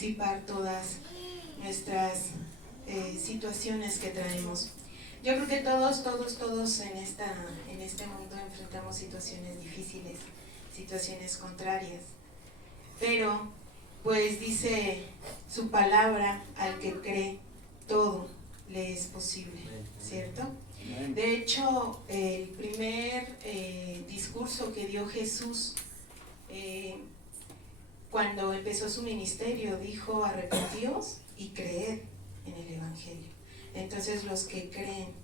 disipar todas nuestras situaciones que traemos. Yo creo que todos en este mundo enfrentamos situaciones difíciles, situaciones contrarias, pero pues dice su palabra, al que cree, todo le es posible, ¿cierto? De hecho, el primer discurso que dio Jesús cuando empezó su ministerio, dijo: arrepentíos y creed en el Evangelio. Entonces a los que creen,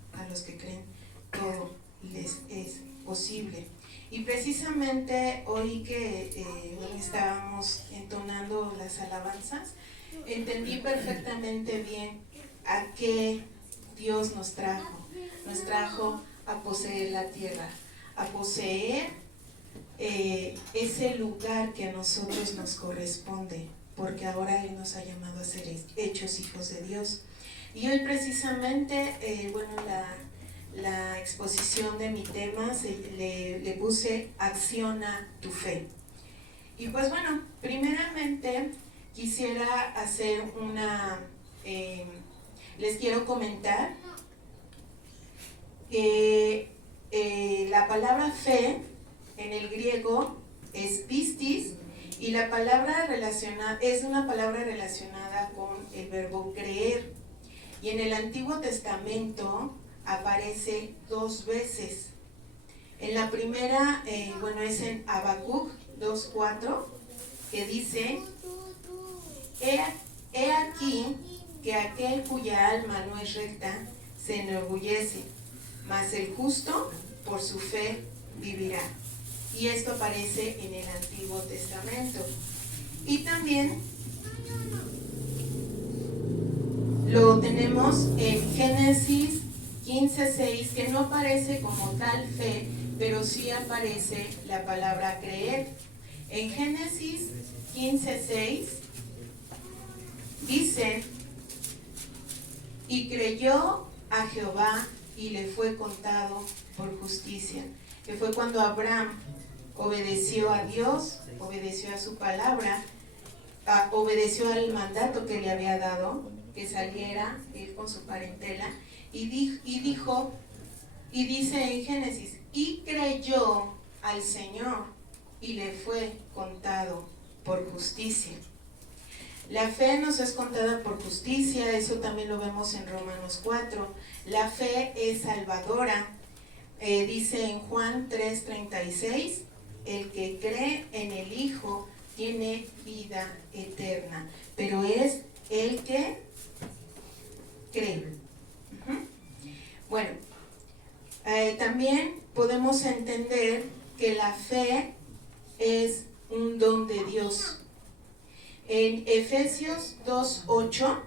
todo les es posible. Y precisamente hoy que estábamos entonando las alabanzas, entendí perfectamente bien a qué Dios nos trajo. Nos trajo a poseer la tierra, a poseer ese lugar que a nosotros nos corresponde, porque ahora Él nos ha llamado a ser hechos hijos de Dios. Y hoy precisamente, la exposición de mi tema le puse acciona tu fe. Y pues bueno, primeramente quisiera hacer les quiero comentar que la palabra fe en el griego es pistis, y la palabra es una palabra relacionada con el verbo creer. Y en el Antiguo Testamento aparece 2 veces. En la primera, es en Habacuc 2:4, que dice: He aquí que aquel cuya alma no es recta se enorgullece, mas el justo por su fe vivirá. Y esto aparece en el Antiguo Testamento. Y también lo tenemos en Génesis 15:6, que no aparece como tal fe, pero sí aparece la palabra creer. En Génesis 15:6 dice: y creyó a Jehová y le fue contado por justicia. Que fue cuando Abraham obedeció a Dios, obedeció a su palabra, obedeció al mandato que le había dado, que saliera él con su parentela, y dice en Génesis: y creyó al Señor y le fue contado por justicia. La fe nos es contada por justicia, eso también lo vemos en Romanos 4. La fe es salvadora. Dice en Juan 3:36, el que cree en el Hijo tiene vida eterna, pero es el que cree. Bueno, también podemos entender que la fe es un don de Dios. En Efesios 2:8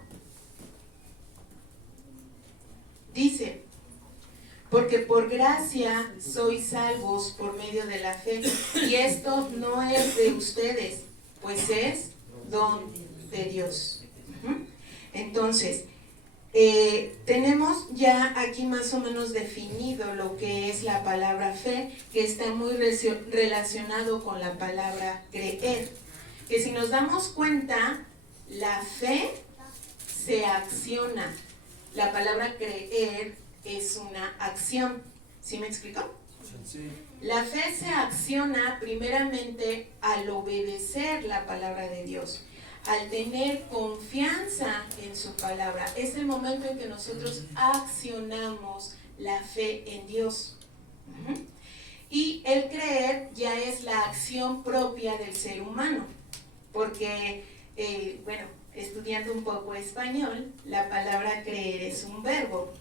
dice: porque por gracia sois salvos por medio de la fe, y esto no es de ustedes, pues es don de Dios. Entonces, tenemos ya aquí más o menos definido lo que es la palabra fe, que está muy relacionado con la palabra creer. Que si nos damos cuenta, la fe se acciona. La palabra creer es una acción. ¿Sí me explico? Sí. La fe se acciona primeramente al obedecer la palabra de Dios, al tener confianza en su palabra. Es el momento en que nosotros accionamos la fe en Dios. Y el creer ya es la acción propia del ser humano, porque, estudiando un poco español, la palabra creer es un verbo.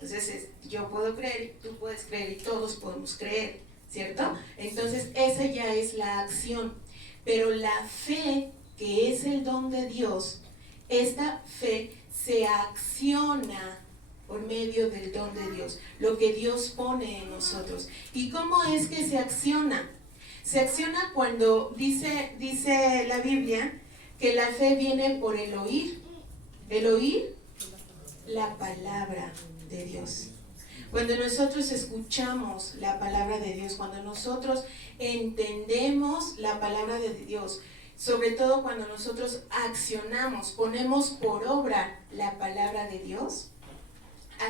Entonces yo puedo creer, tú puedes creer y todos podemos creer, ¿cierto? Entonces esa ya es la acción. Pero la fe, que es el don de Dios, esta fe se acciona por medio del don de Dios, lo que Dios pone en nosotros. ¿Y cómo es que se acciona? Se acciona cuando dice la Biblia que la fe viene por el oír la palabra de Dios. Cuando nosotros escuchamos la palabra de Dios, cuando nosotros entendemos la palabra de Dios, sobre todo cuando nosotros accionamos, ponemos por obra la palabra de Dios,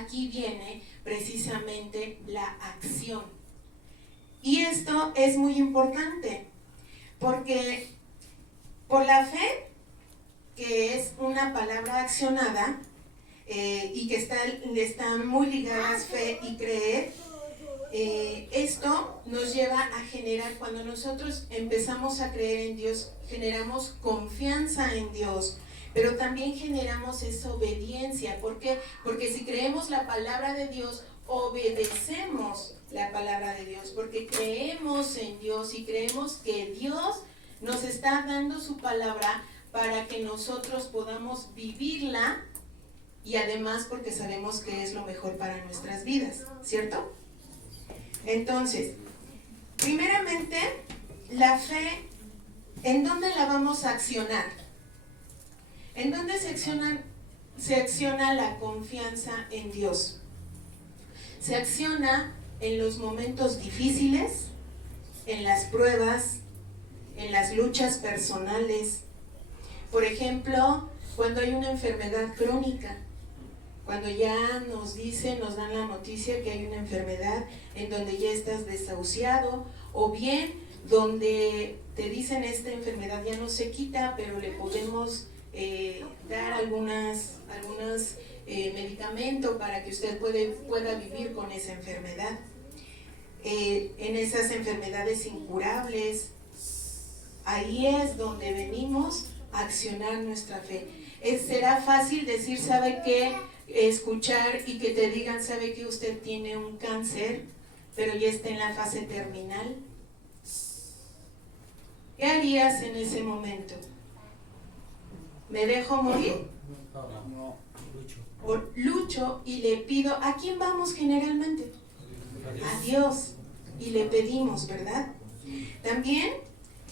aquí viene precisamente la acción. Y esto es muy importante, porque por la fe, que es una palabra accionada, y que están muy ligadas fe y creer, esto nos lleva a generar, cuando nosotros empezamos a creer en Dios, generamos confianza en Dios, pero también generamos esa obediencia. ¿Por qué? Porque si creemos la palabra de Dios, obedecemos la palabra de Dios, porque creemos en Dios y creemos que Dios nos está dando su palabra para que nosotros podamos vivirla, y además porque sabemos que es lo mejor para nuestras vidas, ¿cierto? Entonces, primeramente, la fe, ¿en dónde la vamos a accionar? ¿En dónde se acciona la confianza en Dios? Se acciona en los momentos difíciles, en las pruebas, en las luchas personales. Por ejemplo, cuando hay una enfermedad crónica, cuando ya nos dan la noticia que hay una enfermedad en donde ya estás desahuciado, o bien donde te dicen esta enfermedad ya no se quita, pero le podemos dar algunos medicamentos para que usted pueda vivir con esa enfermedad. En esas enfermedades incurables, ahí es donde venimos a accionar nuestra fe. Será fácil decir, ¿sabe qué? Escuchar y que te digan, ¿sabe que usted tiene un cáncer, pero ya está en la fase terminal? ¿Qué harías en ese momento? ¿Me dejo morir? No, lucho. O lucho y le pido. ¿A quién vamos generalmente? A Dios. Y le pedimos, ¿verdad? También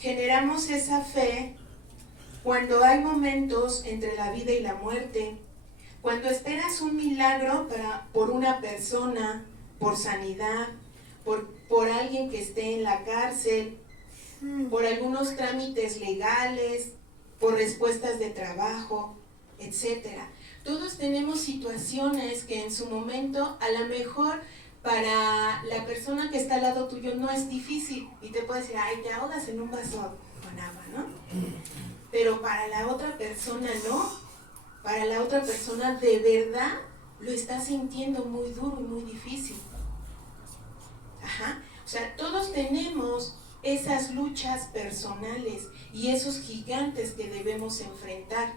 generamos esa fe cuando hay momentos entre la vida y la muerte, cuando esperas un milagro por una persona, por sanidad, por alguien que esté en la cárcel, por algunos trámites legales, por respuestas de trabajo, etc. Todos tenemos situaciones que en su momento, a lo mejor para la persona que está al lado tuyo no es difícil y te puede decir, ay, te ahogas en un vaso con agua, ¿no? Pero para la otra persona no. Para la otra persona de verdad lo está sintiendo muy duro y muy difícil. Ajá. O sea, todos tenemos esas luchas personales y esos gigantes que debemos enfrentar.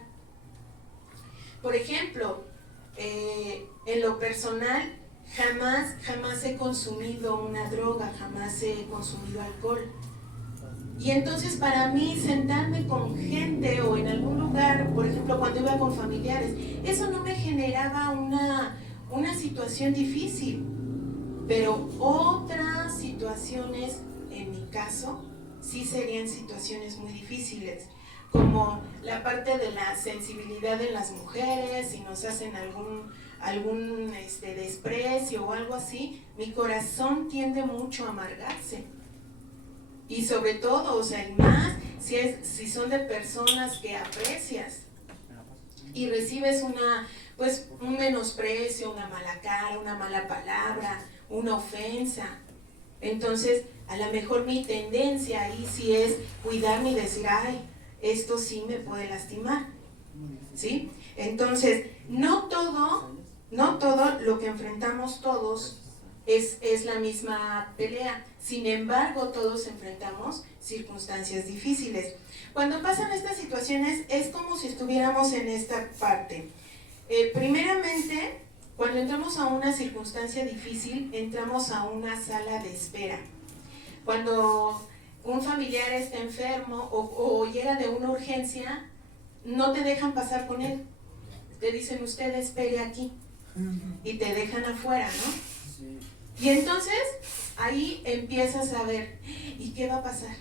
Por ejemplo, en lo personal, jamás he consumido una droga, jamás he consumido alcohol. Y entonces para mí sentarme con gente o en algún lugar, por ejemplo cuando iba con familiares, eso no me generaba una situación difícil. Pero otras situaciones, en mi caso, sí serían situaciones muy difíciles, como la parte de la sensibilidad de las mujeres, si nos hacen algún desprecio o algo así, mi corazón tiende mucho a amargarse. Y sobre todo, o sea, y más si son de personas que aprecias y recibes un menosprecio, una mala cara, una mala palabra, una ofensa. Entonces, a lo mejor mi tendencia ahí sí es cuidarme y decir, ay, esto sí me puede lastimar, ¿sí? Entonces, no todo lo que enfrentamos todos es la misma pelea. Sin embargo, todos enfrentamos circunstancias difíciles. Cuando pasan estas situaciones es como si estuviéramos en esta parte. Primeramente, cuando entramos a una circunstancia difícil, entramos a una sala de espera. Cuando un familiar está enfermo o llega de una urgencia, no te dejan pasar con él. Te dicen, usted espere aquí. Y te dejan afuera, ¿no? Sí. Y entonces ahí empiezas a ver, ¿y qué va a pasar?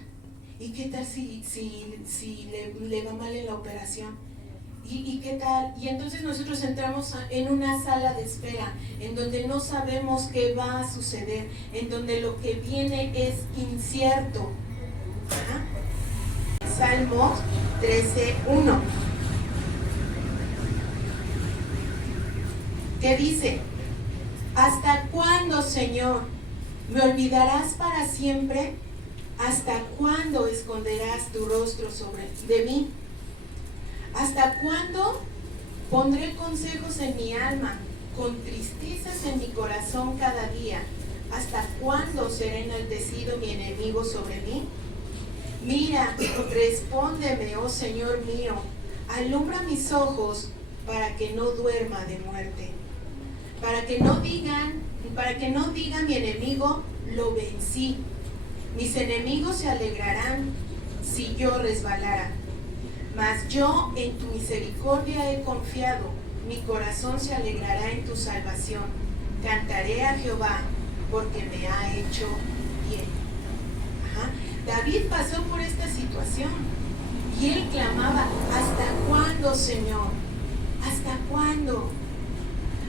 ¿Y qué tal si le va mal en la operación? ¿Y qué tal? Y entonces nosotros entramos en una sala de espera, en donde no sabemos qué va a suceder, en donde lo que viene es incierto. ¿Ah? Salmos 13:1. ¿Qué dice? ¿Hasta cuándo, Señor, me olvidarás para siempre? ¿Hasta cuándo esconderás tu rostro de mí? ¿Hasta cuándo pondré consejos en mi alma, con tristezas en mi corazón cada día? ¿Hasta cuándo será enaltecido mi enemigo sobre mí? Mira, respóndeme, oh Señor mío, alumbra mis ojos para que no duerma de muerte. Para que no diga mi enemigo, lo vencí. Mis enemigos se alegrarán si yo resbalara. Mas yo en tu misericordia he confiado, mi corazón se alegrará en tu salvación. Cantaré a Jehová porque me ha hecho bien. David pasó por esta situación y él clamaba, ¿hasta cuándo, Señor? ¿Hasta cuándo?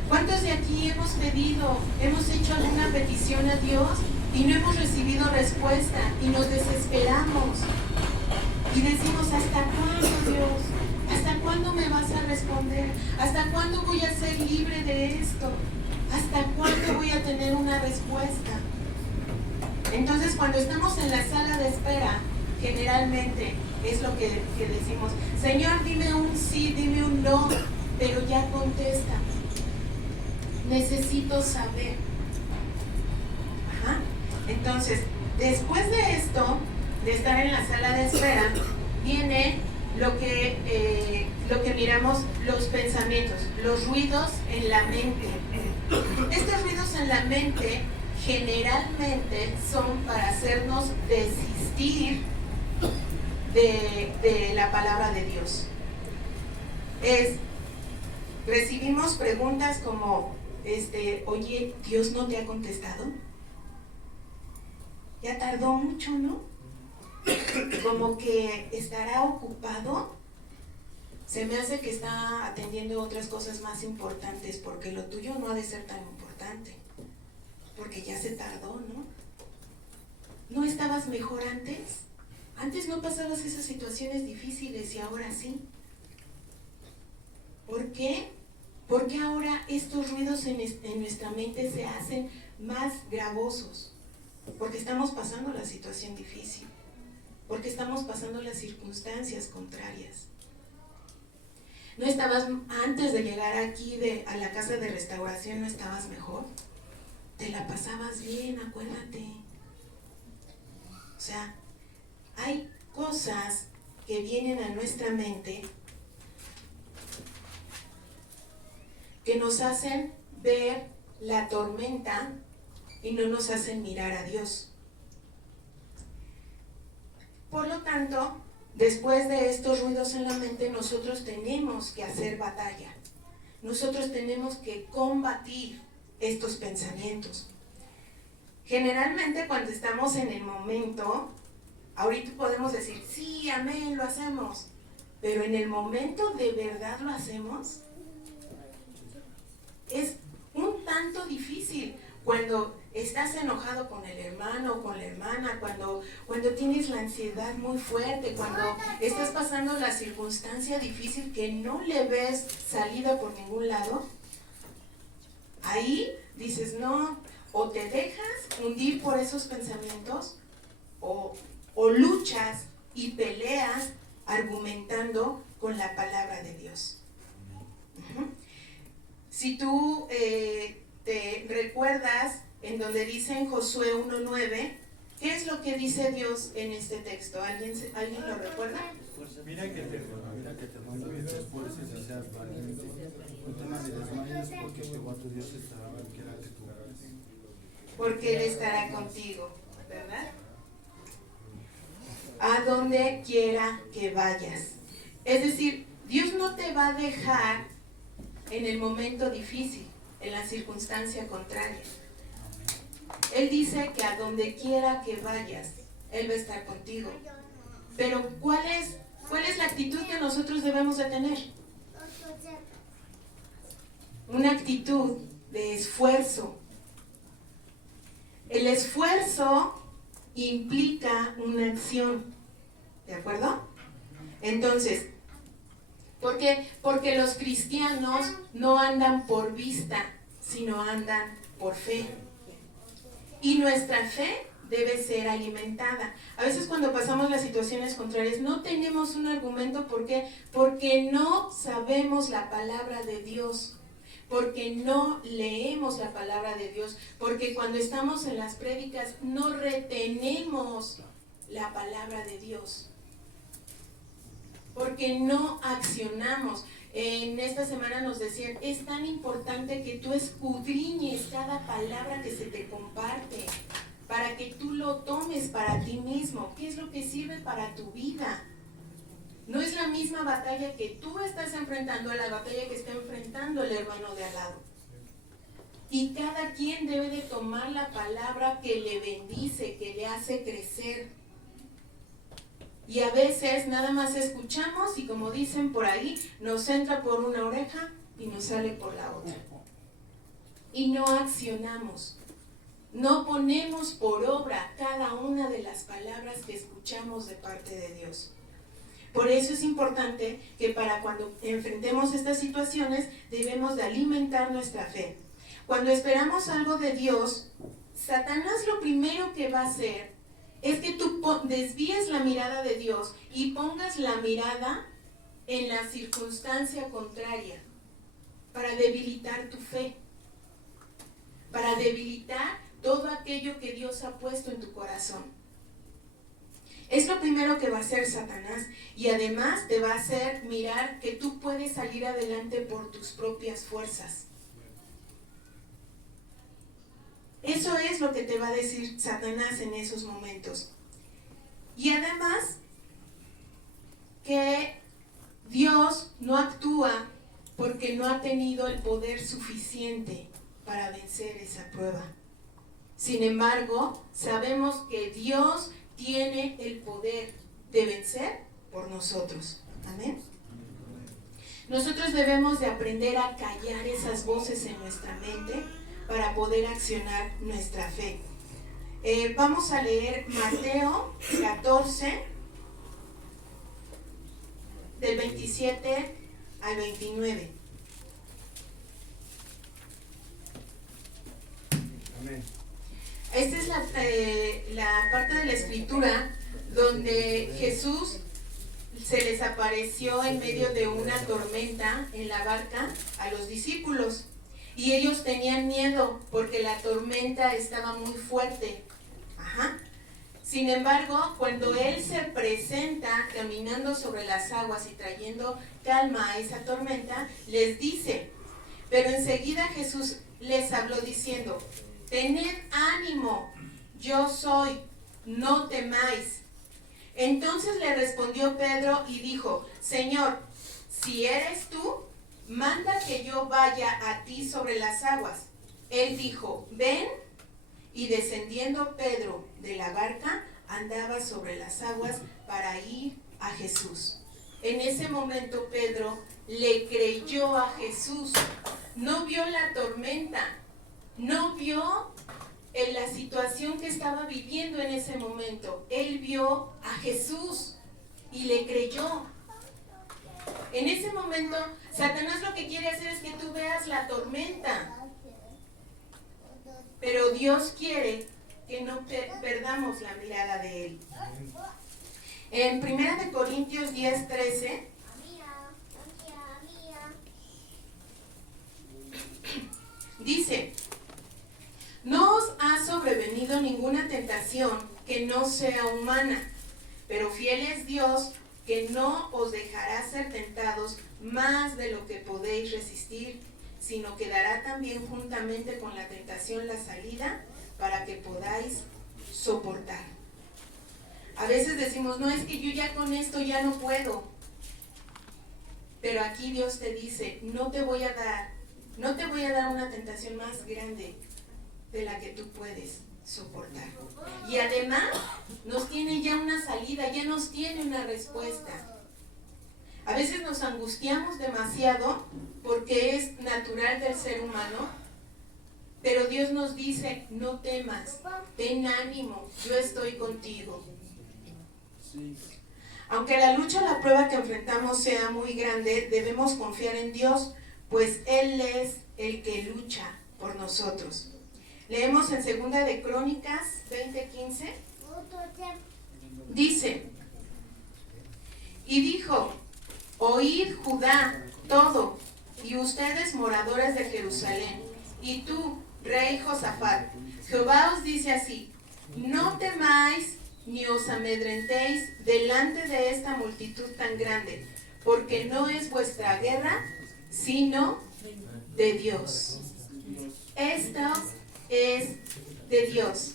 ¿Cuántos de aquí hemos pedido, hemos hecho alguna petición a Dios y no hemos recibido respuesta y nos desesperamos? Y decimos, ¿hasta cuándo, Dios? ¿Hasta cuándo me vas a responder? ¿Hasta cuándo voy a ser libre de esto? ¿Hasta cuándo voy a tener una respuesta? Entonces, cuando estamos en la sala de espera, generalmente es lo que decimos, Señor, dime un sí, dime un no, pero ya contesta. Necesito saber. Entonces, después de esto, de estar en la sala de espera, viene lo que miramos, los pensamientos, los ruidos en la mente. Estos ruidos en la mente generalmente son para hacernos desistir de la palabra de Dios. Recibimos preguntas como, oye, ¿Dios no te ha contestado? Ya tardó mucho, ¿no? Como que estará ocupado. Se me hace que está atendiendo otras cosas más importantes, porque lo tuyo no ha de ser tan importante, porque ya se tardó, ¿no? ¿No estabas mejor antes? Antes no pasabas esas situaciones difíciles y ahora sí. ¿Por qué? Porque ahora estos ruidos en nuestra mente se hacen más gravosos, porque estamos pasando la situación difícil, porque estamos pasando las circunstancias contrarias. ¿No estabas, antes de llegar aquí a la casa de restauración, no estabas mejor? Te la pasabas bien, acuérdate. O sea, hay cosas que vienen a nuestra mente que nos hacen ver la tormenta y no nos hacen mirar a Dios. Por lo tanto, después de estos ruidos en la mente, nosotros tenemos que hacer batalla. Nosotros tenemos que combatir estos pensamientos. Generalmente cuando estamos en el momento, ahorita podemos decir, sí, amén, lo hacemos. Pero en el momento, ¿de verdad lo hacemos? Es un tanto difícil cuando estás enojado con el hermano o con la hermana, cuando tienes la ansiedad muy fuerte, cuando estás pasando la circunstancia difícil que no le ves salida por ningún lado. Ahí dices, no, o te dejas hundir por esos pensamientos o luchas y peleas argumentando con la palabra de Dios. Si tú te recuerdas en donde dice en Josué 1:9, ¿qué es lo que dice Dios en este texto? ¿Alguien lo recuerda? Mira que te mando que te esfuerces y seas valiente. No temas ni desmayes, porque Jehová tu Dios estará donde quiera que tú vayas. Porque Él estará contigo, ¿verdad? A donde quiera que vayas. Es decir, Dios no te va a dejar en el momento difícil, en la circunstancia contraria. Él dice que a donde quiera que vayas, Él va a estar contigo. Pero ¿cuál es la actitud que nosotros debemos de tener? Una actitud de esfuerzo. El esfuerzo implica una acción, ¿de acuerdo? Entonces, ¿por qué? Porque los cristianos no andan por vista, sino andan por fe. Y nuestra fe debe ser alimentada. A veces cuando pasamos las situaciones contrarias no tenemos un argumento. ¿Por qué? Porque no sabemos la palabra de Dios. Porque no leemos la palabra de Dios. Porque cuando estamos en las prédicas no retenemos la palabra de Dios. Porque no accionamos. En esta semana nos decían, es tan importante que tú escudriñes cada palabra que se te comparte, para que tú lo tomes para ti mismo. ¿Qué es lo que sirve para tu vida? No es la misma batalla que tú estás enfrentando a la batalla que está enfrentando el hermano de al lado. Y cada quien debe de tomar la palabra que le bendice, que le hace crecer. Y a veces nada más escuchamos y, como dicen por ahí, nos entra por una oreja y nos sale por la otra. Y no accionamos. No ponemos por obra cada una de las palabras que escuchamos de parte de Dios. Por eso es importante que para cuando enfrentemos estas situaciones debemos de alimentar nuestra fe. Cuando esperamos algo de Dios, Satanás lo primero que va a hacer es que tú desvíes la mirada de Dios y pongas la mirada en la circunstancia contraria para debilitar tu fe, para debilitar todo aquello que Dios ha puesto en tu corazón. Es lo primero que va a hacer Satanás, y además te va a hacer mirar que tú puedes salir adelante por tus propias fuerzas. Eso es lo que te va a decir Satanás en esos momentos. Y además que Dios no actúa porque no ha tenido el poder suficiente para vencer esa prueba. Sin embargo, sabemos que Dios tiene el poder de vencer por nosotros. Amén. Nosotros debemos de aprender a callar esas voces en nuestra mente para poder accionar nuestra fe. Vamos a leer Mateo 14, del 27 al 29. Amén. Esta es la parte de la escritura donde Jesús se les apareció en medio de una tormenta en la barca a los discípulos. Y ellos tenían miedo porque la tormenta estaba muy fuerte. Sin embargo, cuando Él se presenta caminando sobre las aguas y trayendo calma a esa tormenta, les dice, pero enseguida Jesús les habló diciendo, tened ánimo, yo soy, no temáis. Entonces le respondió Pedro y dijo, Señor, si eres tú, manda que yo vaya a ti sobre las aguas. Él dijo, ven, y descendiendo Pedro de la barca, andaba sobre las aguas para ir a Jesús. En ese momento Pedro le creyó a Jesús. No vio la tormenta, no vio la situación que estaba viviendo en ese momento. Él vio a Jesús y le creyó. En ese momento, Satanás lo que quiere hacer es que tú veas la tormenta. Pero Dios quiere que no perdamos la mirada de Él. En 1 Corintios 10:13 dice, no os ha sobrevenido ninguna tentación que no sea humana, pero fiel es Dios, que no os dejará ser tentados más de lo que podéis resistir, sino que dará también juntamente con la tentación la salida para que podáis soportar. A veces decimos, no, es que yo ya con esto ya no puedo. Pero aquí Dios te dice, no te voy a dar una tentación más grande de la que tú puedes soportar. Y además nos tiene ya una salida, ya nos tiene una respuesta. A veces nos angustiamos demasiado porque es natural del ser humano, pero Dios nos dice, no temas, ten ánimo, yo estoy contigo. Aunque la lucha o la prueba que enfrentamos sea muy grande, debemos confiar en Dios, pues Él es el que lucha por nosotros. Leemos en 2 de Crónicas 20:15. Dice: y dijo: oíd Judá todo, y ustedes moradores de Jerusalén, y tú, rey Josafat, Jehová os dice así: no temáis ni os amedrentéis delante de esta multitud tan grande, porque no es vuestra guerra, sino de Dios. Esto es de Dios.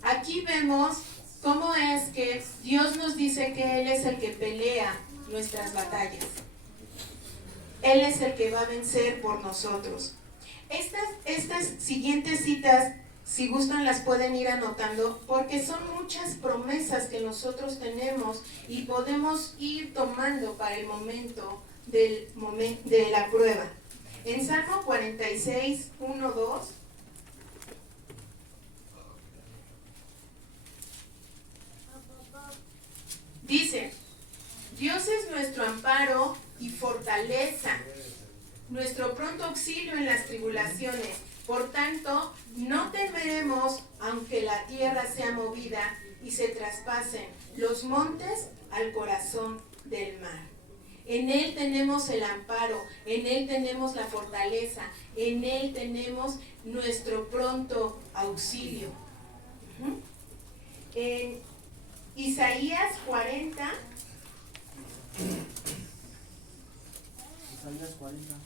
Aquí vemos cómo es que Dios nos dice que Él es el que pelea nuestras batallas. Él es el que va a vencer por nosotros. Estas siguientes citas, si gustan, las pueden ir anotando, porque son muchas promesas que nosotros tenemos y podemos ir tomando para el momento de la prueba. En Salmo 46, 1, 2. Dice: Dios es nuestro amparo y fortaleza, nuestro pronto auxilio en las tribulaciones. Por tanto, no temeremos aunque la tierra sea movida y se traspasen los montes al corazón del mar. En Él tenemos el amparo, en Él tenemos la fortaleza, en Él tenemos nuestro pronto auxilio. En Isaías 40.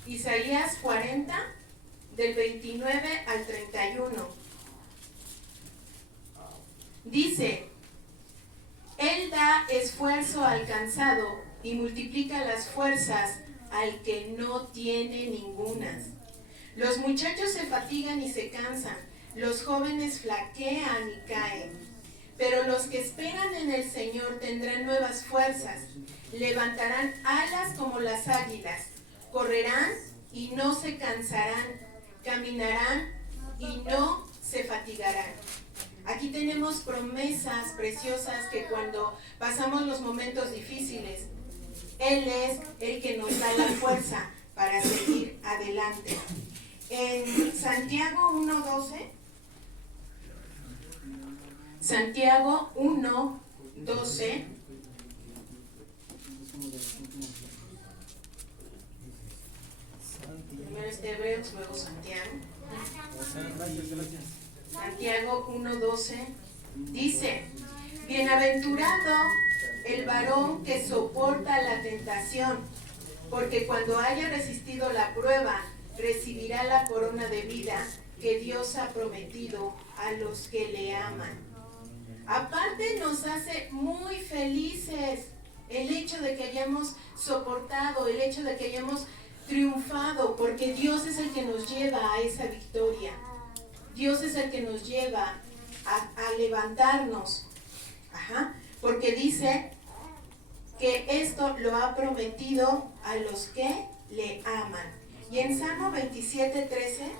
Isaías 40, del 29 al 31. Dice: Él da esfuerzo al cansado y multiplica las fuerzas al que no tiene ningunas. Los muchachos se fatigan y se cansan, los jóvenes flaquean y caen. Pero los que esperan en el Señor tendrán nuevas fuerzas, levantarán alas como las águilas, correrán y no se cansarán, caminarán y no se fatigarán. Aquí tenemos promesas preciosas que cuando pasamos los momentos difíciles, Él es el que nos da la fuerza para seguir adelante. En Santiago 1:12, Santiago 1:12, primero es Hebreos, luego Santiago. Santiago 1:12 dice: bienaventurado el varón que soporta la tentación, porque cuando haya resistido la prueba, recibirá la corona de vida que Dios ha prometido a los que le aman. Aparte, nos hace muy felices el hecho de que hayamos soportado, el hecho de que hayamos triunfado, porque Dios es el que nos lleva a esa victoria. Dios es el que nos lleva a levantarnos. Porque dice que esto lo ha prometido a los que le aman. Y en Salmo 27:13,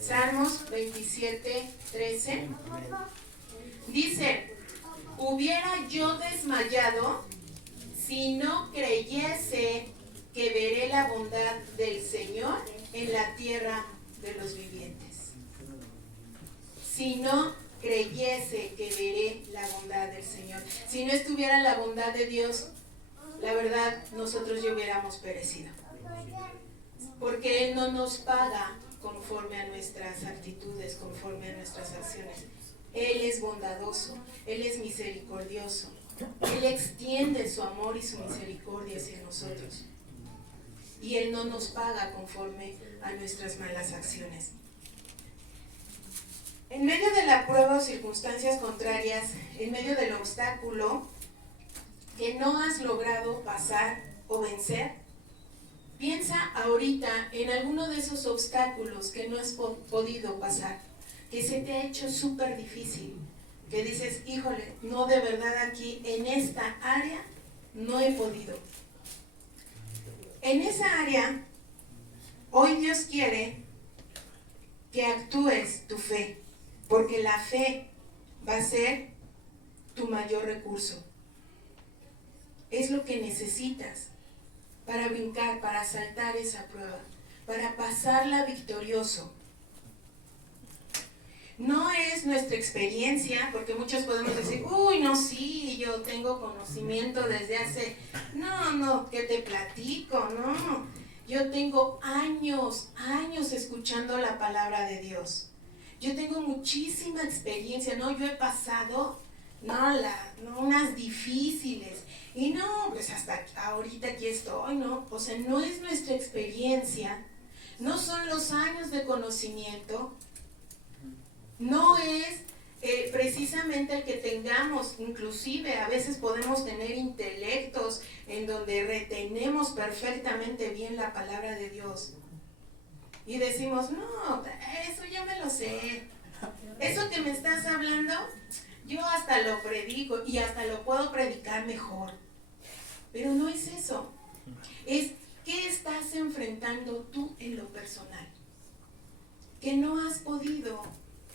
Salmos 27:13 dice: hubiera yo desmayado si no creyese que veré la bondad del Señor en la tierra de los vivientes. Si no creyese que veré la bondad del Señor. Si no estuviera la bondad de Dios, la verdad, nosotros ya hubiéramos perecido. Porque Él no nos paga conforme a nuestras actitudes, conforme a nuestras acciones. Él es bondadoso, Él es misericordioso. Él extiende su amor y su misericordia hacia nosotros. Y Él no nos paga conforme a nuestras malas acciones. En medio de la prueba o circunstancias contrarias, en medio del obstáculo que no has logrado pasar o vencer, piensa ahorita en alguno de esos obstáculos que no has podido pasar, que se te ha hecho súper difícil, que dices: híjole, no, de verdad aquí en esta área no he podido. En esa área, hoy Dios quiere que actúes tu fe, porque la fe va a ser tu mayor recurso. Es lo que necesitas para brincar, para saltar esa prueba, para pasarla victorioso. No es nuestra experiencia, porque muchos podemos decir, uy, no, sí, yo tengo conocimiento desde hace, no, que te platico, no. Yo tengo años escuchando la palabra de Dios. Yo tengo muchísima experiencia, ¿no? Yo he pasado, unas difíciles. Y no, pues hasta ahorita aquí estoy, ¿no? O sea, no es nuestra experiencia, no son los años de conocimiento, no es precisamente el que tengamos, inclusive a veces podemos tener intelectos en donde retenemos perfectamente bien la palabra de Dios. Y decimos, no, eso ya me lo sé. Eso que me estás hablando, yo hasta lo predico y hasta lo puedo predicar mejor. Pero no es eso. Es qué estás enfrentando tú en lo personal. Que no has podido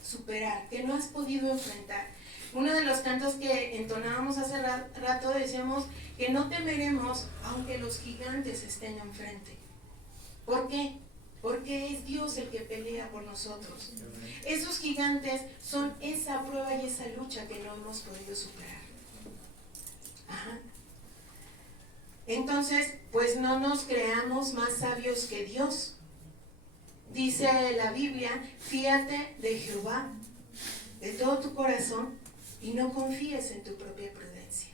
superar, que no has podido enfrentar. Uno de los cantos que entonábamos hace rato decíamos que no temeremos aunque los gigantes estén enfrente. ¿Por qué? Porque es Dios el que pelea por nosotros. Esos gigantes son esa prueba y esa lucha que no hemos podido superar. Ajá. Entonces, pues no nos creamos más sabios que Dios. Dice la Biblia, fíate de Jehová de todo tu corazón y no confíes en tu propia prudencia.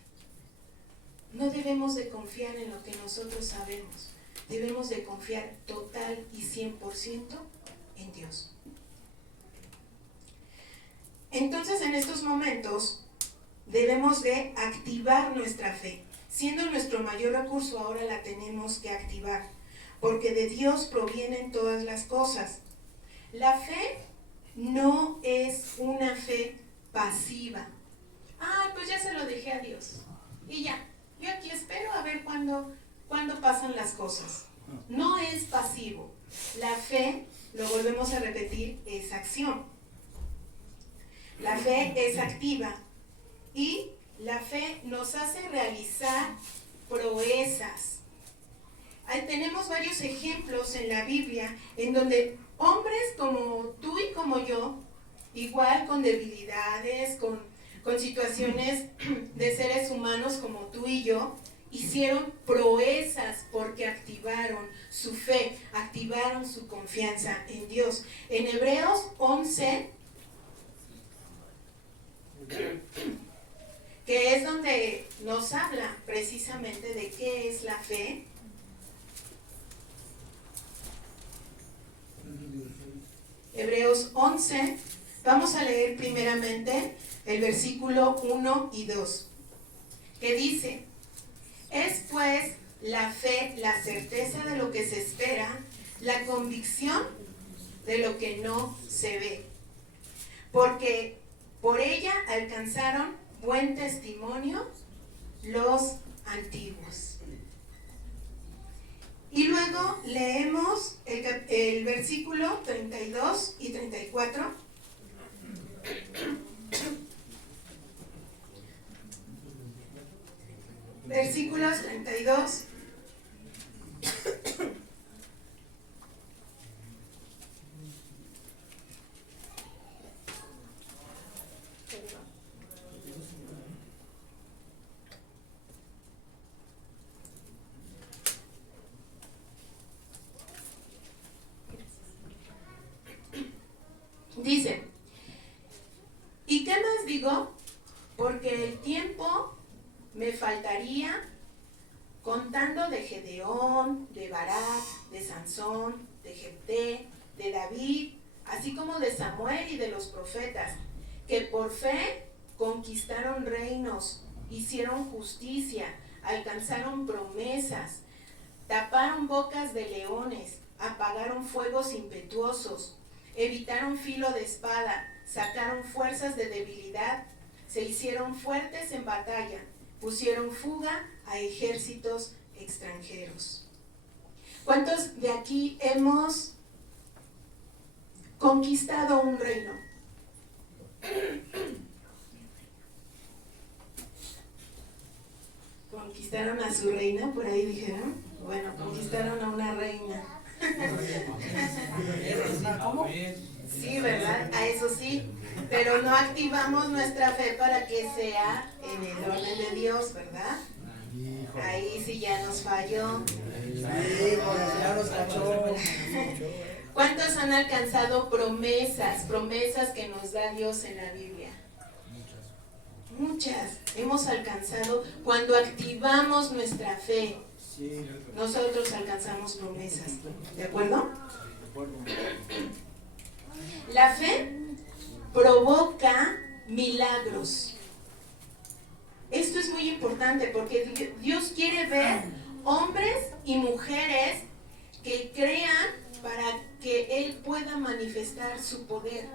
No debemos de confiar en lo que nosotros sabemos. Debemos de confiar total y 100% en Dios. Entonces, en estos momentos, debemos de activar nuestra fe. Siendo nuestro mayor recurso, ahora la tenemos que activar, porque de Dios provienen todas las cosas. La fe no es una fe pasiva. Pues ya se lo dejé a Dios. Y ya, yo aquí espero a ver cuándo pasan las cosas. No es pasivo. La fe, lo volvemos a repetir, es acción. La fe es activa. Y la fe nos hace realizar proezas. Tenemos varios ejemplos en la Biblia en donde hombres como tú y como yo, igual con debilidades, con situaciones de seres humanos como tú y yo, hicieron proezas porque activaron su fe, activaron su confianza en Dios. En Hebreos 11, que es donde nos habla precisamente de qué es la fe. Hebreos 11, vamos a leer primeramente el versículo 1 y 2, que dice, es pues la fe la certeza de lo que se espera, la convicción de lo que no se ve, porque por ella alcanzaron buen testimonio los antiguos. Y luego leemos el versículo 32 y 34. Versículos 32. Dice, ¿y qué más digo? Porque el tiempo me faltaría contando de Gedeón, de Barak, de Sansón, de Jefté, de David, así como de Samuel y de los profetas, que por fe conquistaron reinos, hicieron justicia, alcanzaron promesas, taparon bocas de leones, apagaron fuegos impetuosos, evitaron filo de espada, sacaron fuerzas de debilidad, se hicieron fuertes en batalla, pusieron fuga a ejércitos extranjeros. ¿Cuántos de aquí hemos conquistado un reino? ¿Conquistaron a su reina? Por ahí dijeron. Bueno, conquistaron a una reina. ¿Cómo? Sí, ¿verdad? A eso sí. Pero no activamos nuestra fe para que sea en el orden de Dios, ¿verdad? Ahí sí ya nos falló. Ya nos cachó. ¿Cuántos han alcanzado promesas que nos da Dios en la Biblia? Muchas. Hemos alcanzado cuando activamos nuestra fe. Nosotros alcanzamos promesas. ¿De acuerdo? La fe provoca milagros. Esto es muy importante porque Dios quiere ver hombres y mujeres que crean para que Él pueda manifestar su poder.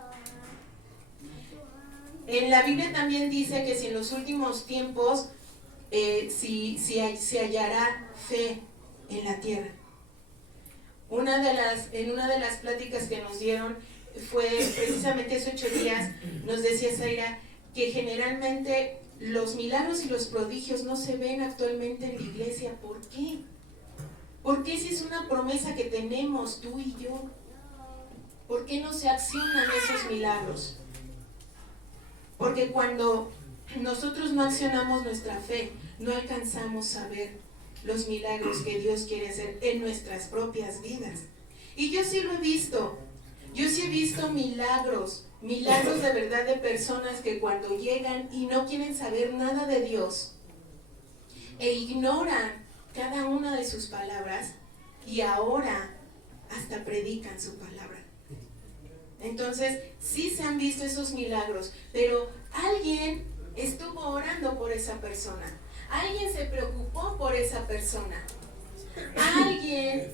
En la Biblia también dice que si en los últimos tiempos se hallará fe en la tierra. En una de las pláticas que nos dieron fue precisamente hace 8 días, nos decía Zaira que generalmente los milagros y los prodigios no se ven actualmente en la iglesia. ¿Por qué? Porque esa es una promesa que tenemos tú y yo. ¿Por qué no se accionan esos milagros? Porque cuando nosotros no accionamos nuestra fe, no alcanzamos a ver los milagros que Dios quiere hacer en nuestras propias vidas. Y yo sí lo he visto. Yo sí he visto milagros de verdad de personas que cuando llegan y no quieren saber nada de Dios e ignoran cada una de sus palabras y ahora hasta predican su palabra. Entonces, sí se han visto esos milagros, pero alguien estuvo orando por esa persona. Alguien se preocupó por esa persona. Alguien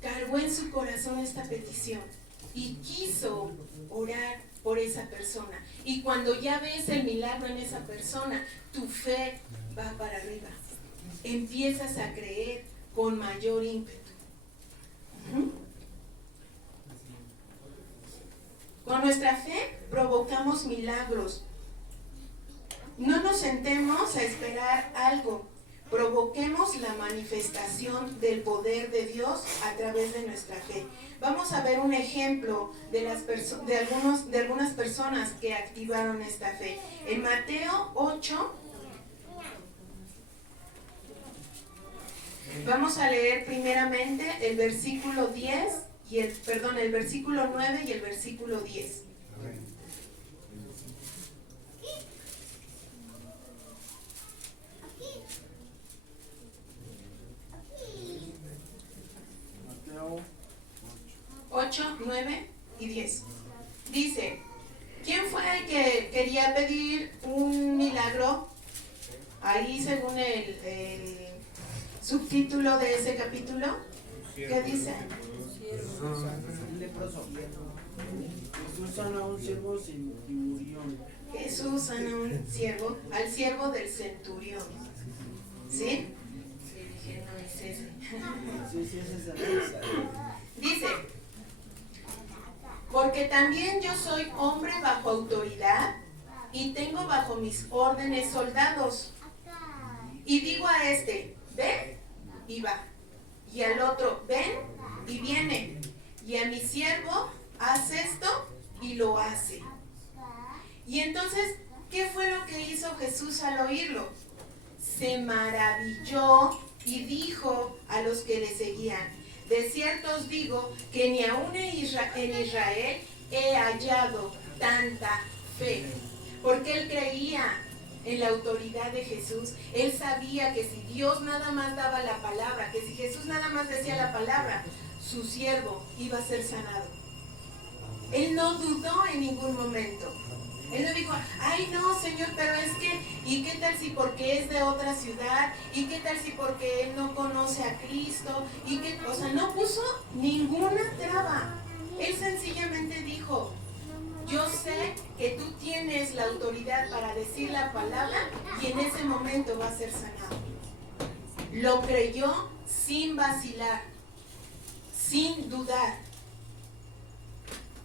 cargó en su corazón esta petición y quiso orar por esa persona. Y cuando ya ves el milagro en esa persona, tu fe va para arriba. Empiezas a creer con mayor ímpetu. Con nuestra fe provocamos milagros. No nos sentemos a esperar algo. Provoquemos la manifestación del poder de Dios a través de nuestra fe. Vamos a ver un ejemplo de algunas personas que activaron esta fe. En Mateo 8, vamos a leer primeramente el versículo 10 el versículo 9 y el versículo 10. Mateo 8, 9 y 10. Dice, ¿quién fue el que quería pedir un milagro? Ahí según el subtítulo de ese capítulo, ¿qué dice? Jesús sana a un siervo centurión. Jesús sana a un siervo, al siervo del centurión. ¿Sí? Dije, no es ese. Sí, es esa. Dice, porque también yo soy hombre bajo autoridad y tengo bajo mis órdenes soldados. Y digo a este, ven y va. Y al otro, ven y viene. Y a mi siervo, haz esto y lo hace. Y entonces, ¿qué fue lo que hizo Jesús al oírlo? Se maravilló y dijo a los que le seguían, de cierto os digo que ni aún en Israel he hallado tanta fe. Porque él creía en la autoridad de Jesús. Él sabía que si Dios nada más daba la palabra, que si Jesús nada más decía la palabra, su siervo iba a ser sanado. Él no dudó en ningún momento. Él no dijo, ay no, Señor, pero es que, ¿y qué tal si porque es de otra ciudad? ¿Y qué tal si porque él no conoce a Cristo? O sea, no puso ninguna traba. Él sencillamente dijo, yo sé que tú tienes la autoridad para decir la palabra y en ese momento va a ser sanado. Lo creyó sin vacilar. sin dudar.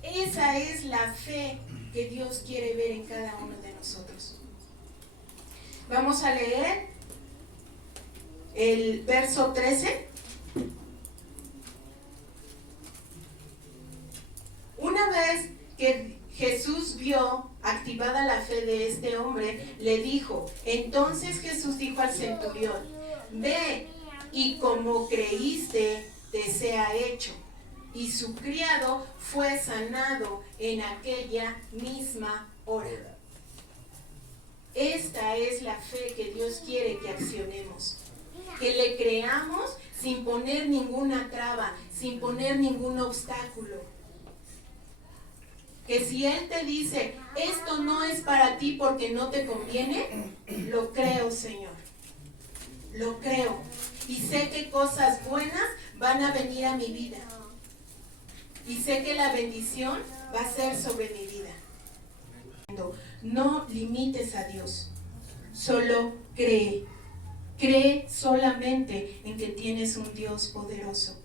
Esa es la fe que Dios quiere ver en cada uno de nosotros. Vamos a leer el verso 13. Una vez que Jesús vio activada la fe de este hombre, le dijo, entonces Jesús dijo al centurión, ve y como creíste, te sea hecho. Y su criado fue sanado en aquella misma hora. Esta es la fe que Dios quiere que accionemos. Que le creamos sin poner ninguna traba, sin poner ningún obstáculo. Que si Él te dice, esto no es para ti porque no te conviene, lo creo, Señor. Lo creo. Y sé que cosas buenas van a venir a mi vida. Y sé que la bendición va a ser sobre mi vida. No limites a Dios. Solo cree. Cree solamente en que tienes un Dios poderoso.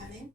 Amén.